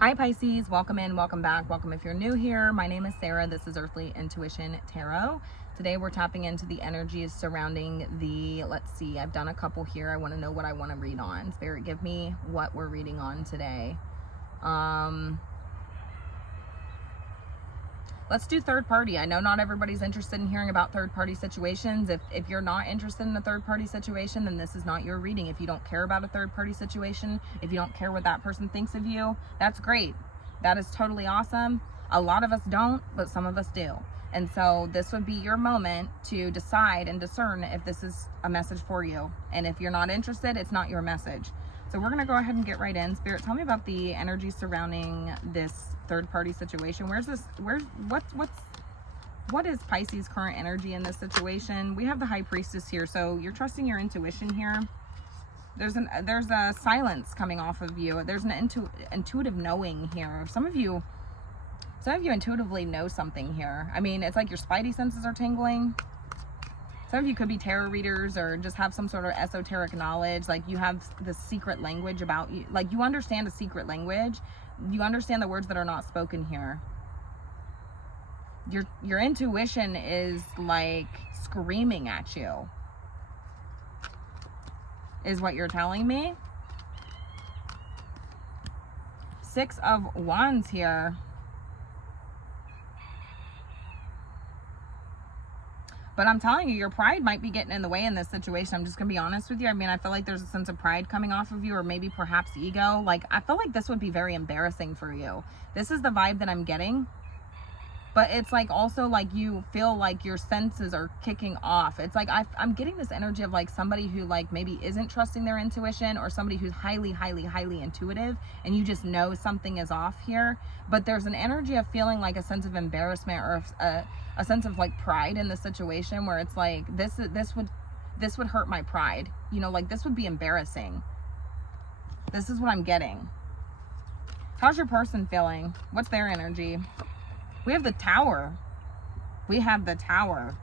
Hi Pisces, welcome in, welcome back, welcome if you're new here. My name is Sarah, this is Earthly Intuition Tarot. Today we're tapping into the energies surrounding the, let's see, I've done a couple here. I want to know what I want to read on. Spirit, give me what we're reading on today. Let's do third party. I know not everybody's interested in hearing about third party situations. If you're not interested in a third party situation, then this is not your reading. If you don't care about a third party situation, if you don't care what that person thinks of you, that's great. That is totally awesome. A lot of us don't, but some of us do. And so this would be your moment to decide and discern if this is a message for you. And if you're not interested, it's not your message. So we're going to go ahead and get right in. Spirit, tell me about the energy surrounding this third-party situation. What is Pisces' current energy in this situation? We have the High Priestess here, so you're trusting your intuition here. There's a silence coming off of you. There's an intuitive knowing here. Some of you intuitively know something here. I mean, it's like your spidey senses are tingling. Some of you could be tarot readers or just have some sort of esoteric knowledge. Like you have the secret language about you. Like you understand a secret language. You understand the words that are not spoken here. Your intuition is like screaming at you, is what you're telling me. Six of Wands here. But I'm telling you, your pride might be getting in the way in this situation. I'm just going to be honest with you. I mean, I feel like there's a sense of pride coming off of you, or maybe perhaps ego. Like, I feel like this would be very embarrassing for you. This is the vibe that I'm getting. But it's like also like you feel like your senses are kicking off. It's like I'm getting this energy of like somebody who like maybe isn't trusting their intuition, or somebody who's highly intuitive, and you just know something is off here. But there's an energy of feeling like a sense of embarrassment, or a sense of like pride in the situation, where it's like this would hurt my pride. You know, like this would be embarrassing. This is what I'm getting. How's your person feeling? What's their energy? We have the Tower. We have the Tower.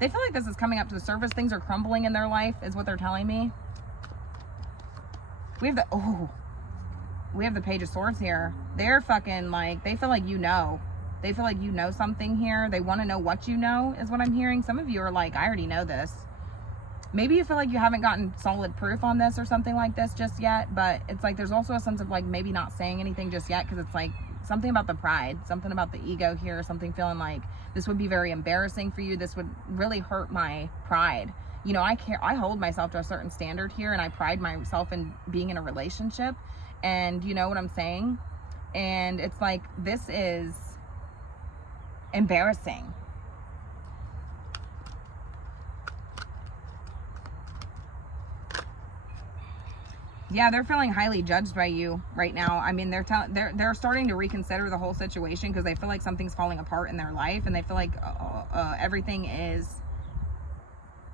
They feel like this is coming up to the surface. Things are crumbling in their life, is what they're telling me. We have the Page of Swords here. They're fucking like, they feel like you know. They feel like you know something here. They want to know what you know, is what I'm hearing. Some of you are like, I already know this. Maybe you feel like you haven't gotten solid proof on this or something like this just yet, but it's like there's also a sense of like maybe not saying anything just yet, because it's like something about the pride, something about the ego here, something feeling like this would be very embarrassing for you. This would really hurt my pride. You know, I hold myself to a certain standard here, and I pride myself in being in a relationship, and you know what I'm saying? And it's like, this is embarrassing. Yeah, they're feeling highly judged by you right now. I mean, they're starting to reconsider the whole situation, because they feel like something's falling apart in their life, and they feel like everything is.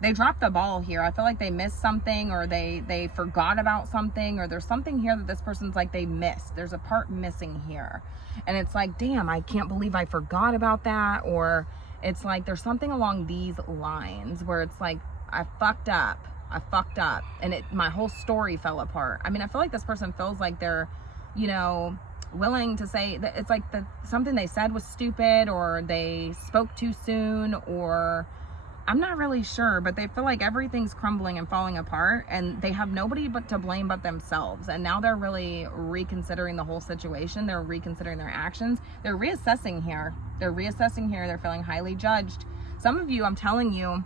They dropped the ball here. I feel like they missed something, or they forgot about something, or there's something here that this person's like they missed. There's a part missing here, and it's like, damn, I can't believe I forgot about that. Or it's like there's something along these lines where it's like I fucked up, and my whole story fell apart. I mean, I feel like this person feels like they're, you know, willing to say that it's like something they said was stupid, or they spoke too soon, or I'm not really sure, but they feel like everything's crumbling and falling apart, and they have nobody but to blame but themselves. And now they're really reconsidering the whole situation. They're reconsidering their actions. They're reassessing here. They're feeling highly judged. Some of you, I'm telling you,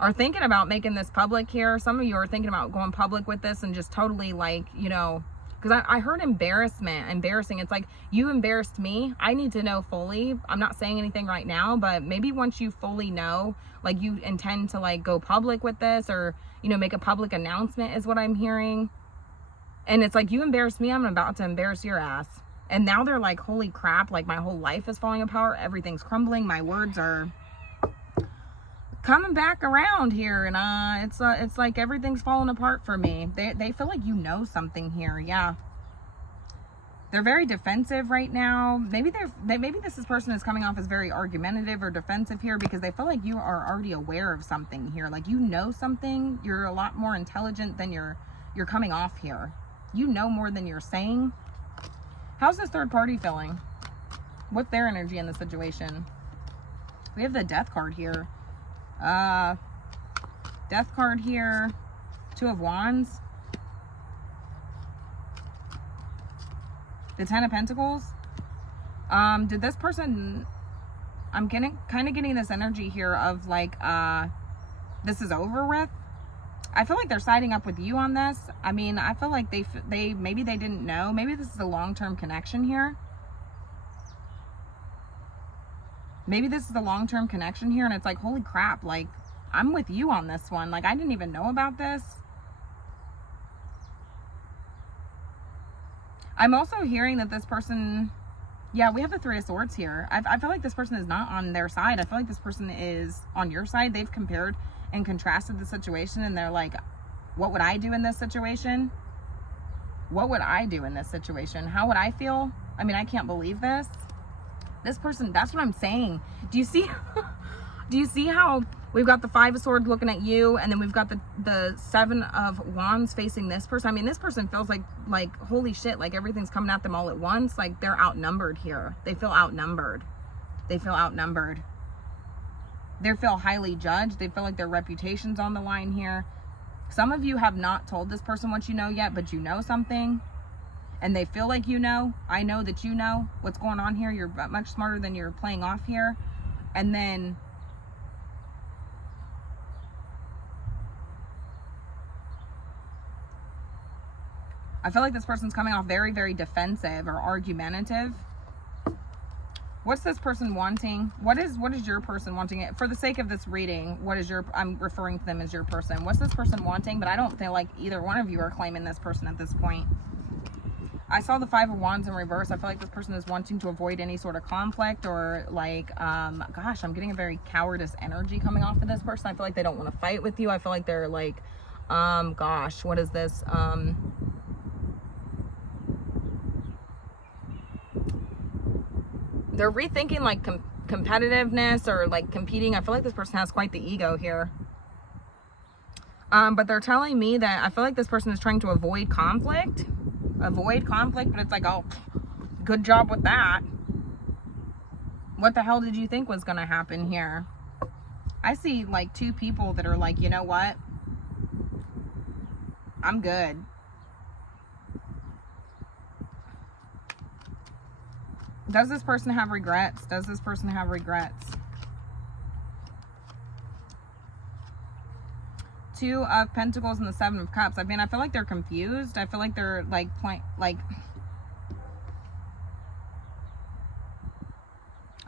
are thinking about making this public here. Some of you are thinking about going public with this and just totally like, you know, because I heard embarrassing. It's like, you embarrassed me. I need to know fully. I'm not saying anything right now, but maybe once you fully know, like you intend to like go public with this, or, you know, make a public announcement, is what I'm hearing. And it's like, you embarrassed me, I'm about to embarrass your ass. And now they're like, holy crap, like my whole life is falling apart. Everything's crumbling. My words are coming back around here, and it's like everything's falling apart for me. They feel like you know something here. Yeah, They're very defensive right now. Maybe maybe this person is coming off as very argumentative or defensive here because they feel like you are already aware of something here. Like you know something. You're a lot more intelligent than you're coming off here. You know more than you're saying. How's this third party feeling? What's their energy in the situation? We have the Death card here. Death card here. Two of Wands. The Ten of Pentacles. Did this person, I'm kind of getting this energy here of like, this is over with. I feel like they're siding up with you on this. I mean, I feel like maybe they didn't know. Maybe this is a long-term connection here. Maybe this is a long-term connection here, and it's like, holy crap, like, I'm with you on this one. Like, I didn't even know about this. I'm also hearing that this person, yeah, we have the Three of Swords here. I feel like this person is not on their side. I feel like this person is on your side. They've compared and contrasted the situation, and they're like, what would I do in this situation? What would I do in this situation? How would I feel? I mean, I can't believe this. This person, that's what I'm saying. Do you see? Do you see how we've got the Five of Swords looking at you, and then we've got the Seven of Wands facing this person? I mean, this person feels like holy shit, like everything's coming at them all at once. Like they're outnumbered here. They feel outnumbered. They feel outnumbered. They feel highly judged. They feel like their reputation's on the line here. Some of you have not told this person what you know yet, but you know something. And they feel like you know. I know that you know what's going on here. You're much smarter than you're playing off here. And then I feel like this person's coming off very, very defensive or argumentative. What's this person wanting? What is your person wanting? It for the sake of this reading, I'm referring to them as your person. What's this person wanting? But I don't feel like either one of you are claiming this person at this point. I saw the Five of Wands in reverse. I feel like this person is wanting to avoid any sort of conflict or like, gosh, I'm getting a very cowardice energy coming off of this person. I feel like they don't want to fight with you. I feel like they're like, gosh, what is this? They're rethinking like competitiveness or like competing. I feel like this person has quite the ego here. But they're telling me that I feel like this person is trying to avoid conflict. But it's like, oh, good job with that. What the hell did you think was going to happen here? I see like two people that are like, you know what? I'm good. Does this person have regrets? Does this person have regrets? Two of Pentacles and the Seven of Cups. I mean, I feel like they're confused. I feel like they're like I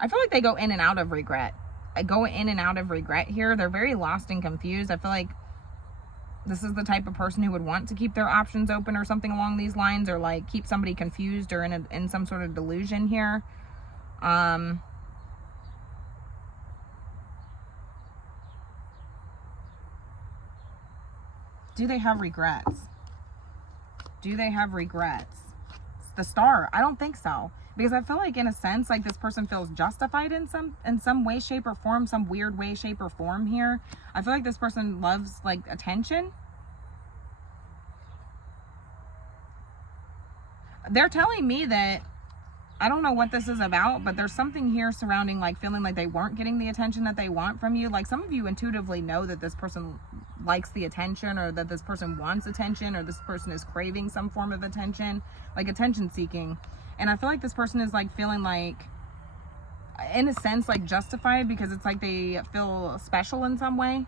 feel like they go in and out of regret. I go in and out of regret here. They're very lost and confused. I feel like this is the type of person who would want to keep their options open or something along these lines, or like keep somebody confused or in some sort of delusion here. Do they have regrets? Do they have regrets? The Star. I don't think so. Because I feel like in a sense, like this person feels justified in some way, shape, or form, some weird way, shape, or form here. I feel like this person loves like attention. They're telling me that, I don't know what this is about, but there's something here surrounding like feeling like they weren't getting the attention that they want from you. Like some of you intuitively know that this person likes the attention, or that this person wants attention, or this person is craving some form of attention, like attention seeking. And I feel like this person is like feeling like, in a sense, like justified, because it's like they feel special in some way.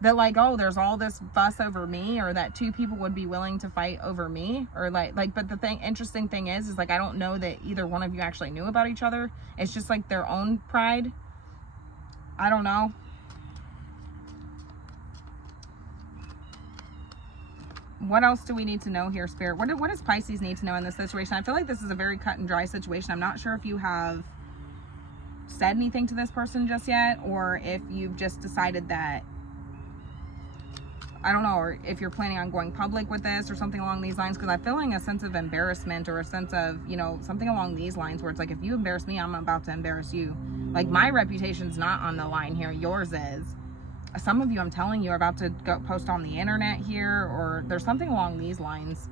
That like, oh, there's all this fuss over me, or that two people would be willing to fight over me, or like, but the interesting thing is like, I don't know that either one of you actually knew about each other. It's just like their own pride. I don't know. What else do we need to know here, Spirit? What does Pisces need to know in this situation? I feel like this is a very cut and dry situation. I'm not sure if you have said anything to this person just yet, or if you've just decided that I don't know, or if you're planning on going public with this or something along these lines, because I'm feeling a sense of embarrassment or a sense of, you know, something along these lines where it's like, if you embarrass me, I'm about to embarrass you. Like, my reputation's not on the line here, yours is. Some of you, I'm telling you, are about to go post on the internet here, or there's something along these lines.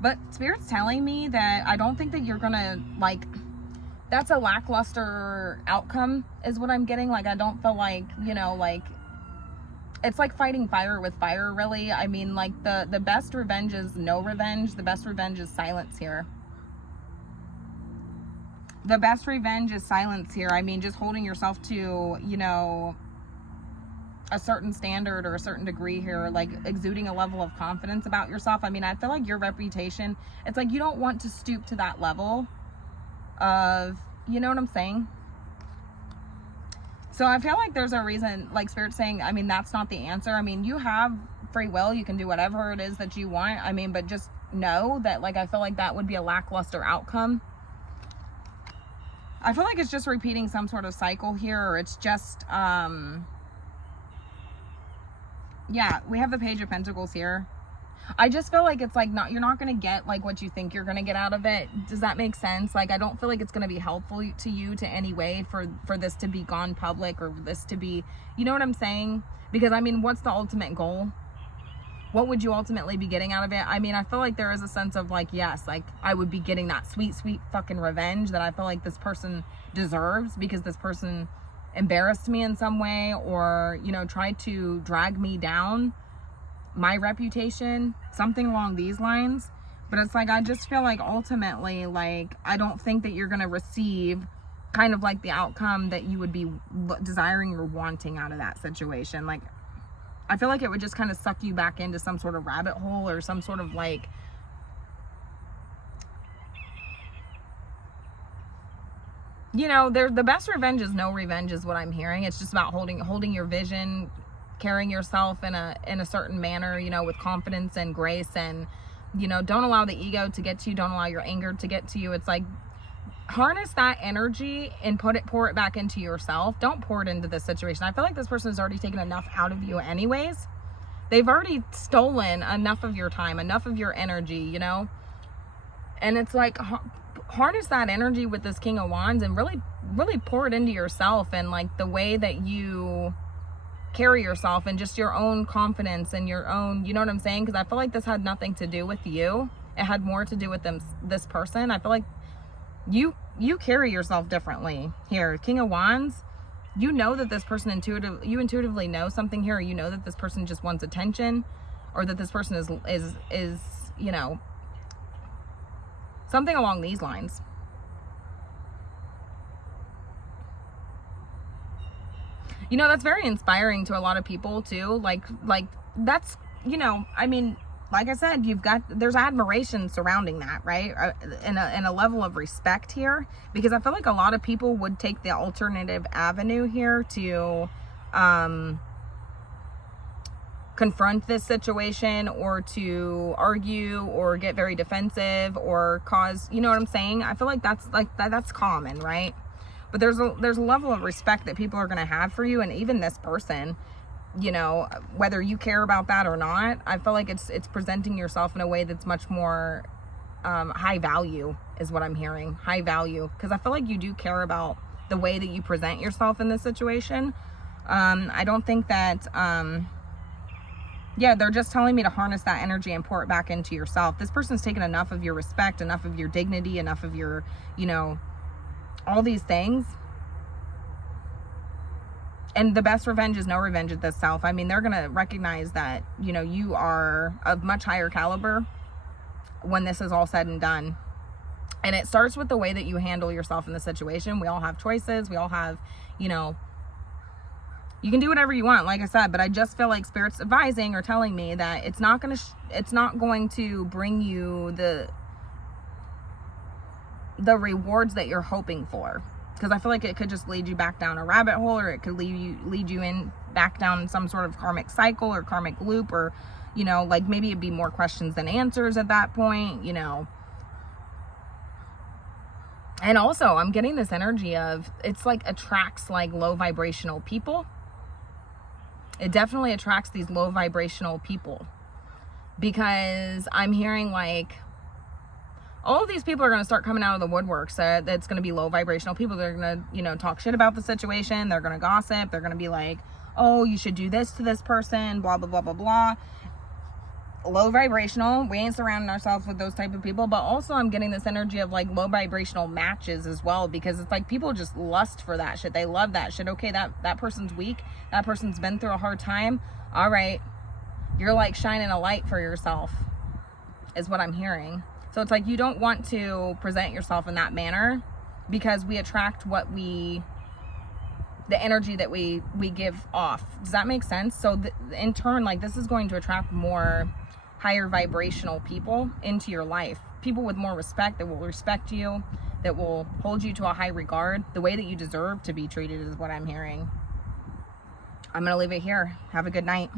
But Spirit's telling me that I don't think that you're gonna, like, that's a lackluster outcome is what I'm getting. Like, I don't feel like, you know, like, it's like fighting fire with fire, really. I mean, like, the best revenge is no revenge. The best revenge is silence here. The best revenge is silence here. I mean, just holding yourself to, you know, a certain standard or a certain degree here, like exuding a level of confidence about yourself. I mean, I feel like your reputation, it's like you don't want to stoop to that level of, you know what I'm saying? So I feel like there's a reason, like Spirit's saying, I mean, that's not the answer. I mean, you have free will. You can do whatever it is that you want. I mean, but just know that, like, I feel like that would be a lackluster outcome. I feel like it's just repeating some sort of cycle here, or it's just, yeah, we have the Page of Pentacles here. I just feel like it's like you're not going to get like what you think you're going to get out of it. Does that make sense? Like, I don't feel like it's going to be helpful to you to any way for this to be gone public, or this to be, you know what I'm saying? Because I mean, what's the ultimate goal? What would you ultimately be getting out of it? I mean, I feel like there is a sense of like, yes, like I would be getting that sweet, sweet fucking revenge that I feel like this person deserves, because this person embarrassed me in some way, or, you know, tried to drag me down, my reputation, something along these lines. But it's like, I just feel like ultimately, like, I don't think that you're going to receive kind of like the outcome that you would be desiring or wanting out of that situation. Like, I feel like it would just kind of suck you back into some sort of rabbit hole, or some sort of like, you know, the best revenge is no revenge is what I'm hearing. It's just about holding your vision, carrying yourself in a certain manner, you know, with confidence and grace, and, you know, don't allow the ego to get to you. Don't allow your anger to get to you. It's like, harness that energy and pour it back into yourself. Don't pour it into this situation. I feel like this person has already taken enough out of you anyways. They've already stolen enough of your time, enough of your energy, you know? And it's like, harness that energy with this King of Wands and really, really pour it into yourself, and like the way that you carry yourself, and just your own confidence and your own, you know what I'm saying? Because I feel like this had nothing to do with you. It had more to do with this person. I feel like you carry yourself differently here. King of Wands, you know that this person intuitively know something here. You know that this person just wants attention, or that this person is, you know, something along these lines. You know, that's very inspiring to a lot of people too. Like that's, you know, I mean, like I said, there's admiration surrounding that, right? And a level of respect here, because I feel like a lot of people would take the alternative avenue here to confront this situation, or to argue, or get very defensive, or cause, you know what I'm saying? I feel like that's common, right? But there's a level of respect that people are going to have for you, and even this person, you know, whether you care about that or not. I feel like it's presenting yourself in a way that's much more high value is what I'm hearing. High value, because I feel like you do care about the way that you present yourself in this situation. I don't think that yeah, they're just telling me to harness that energy and pour it back into yourself. This person's taken enough of your respect, enough of your dignity, enough of your, you know, all these things. And the best revenge is no revenge at this self. I mean, they're going to recognize that, you know, you are of much higher caliber when this is all said and done. And it starts with the way that you handle yourself in the situation. We all have choices. We all have, you know, you can do whatever you want, like I said, but I just feel like Spirit's advising or telling me that it's not going to bring you the rewards that you're hoping for. Because I feel like it could just lead you back down a rabbit hole, or it could lead you in back down some sort of karmic cycle or karmic loop, or, you know, like maybe it'd be more questions than answers at that point, you know. And also, I'm getting this energy of, it's like attracts like low vibrational people. It definitely attracts these low vibrational people, because I'm hearing like all of these people are going to start coming out of the woodwork. So that's going to be low vibrational people. They're going to, you know, talk shit about the situation. They're going to gossip. They're going to be like, oh, you should do this to this person, blah, blah, blah, blah, blah. Low vibrational. We ain't surrounding ourselves with those type of people. But also I'm getting this energy of like low vibrational matches as well, because it's like people just lust for that shit. They love that shit. Okay, that person's weak. That person's been through a hard time. All right. You're like shining a light for yourself is what I'm hearing. So it's like you don't want to present yourself in that manner, because we attract the energy that we give off. Does that make sense? So in turn, like, this is going to attract more higher vibrational people into your life. People with more respect, that will respect you, that will hold you to a high regard, the way that you deserve to be treated is what I'm hearing. I'm going to leave it here. Have a good night.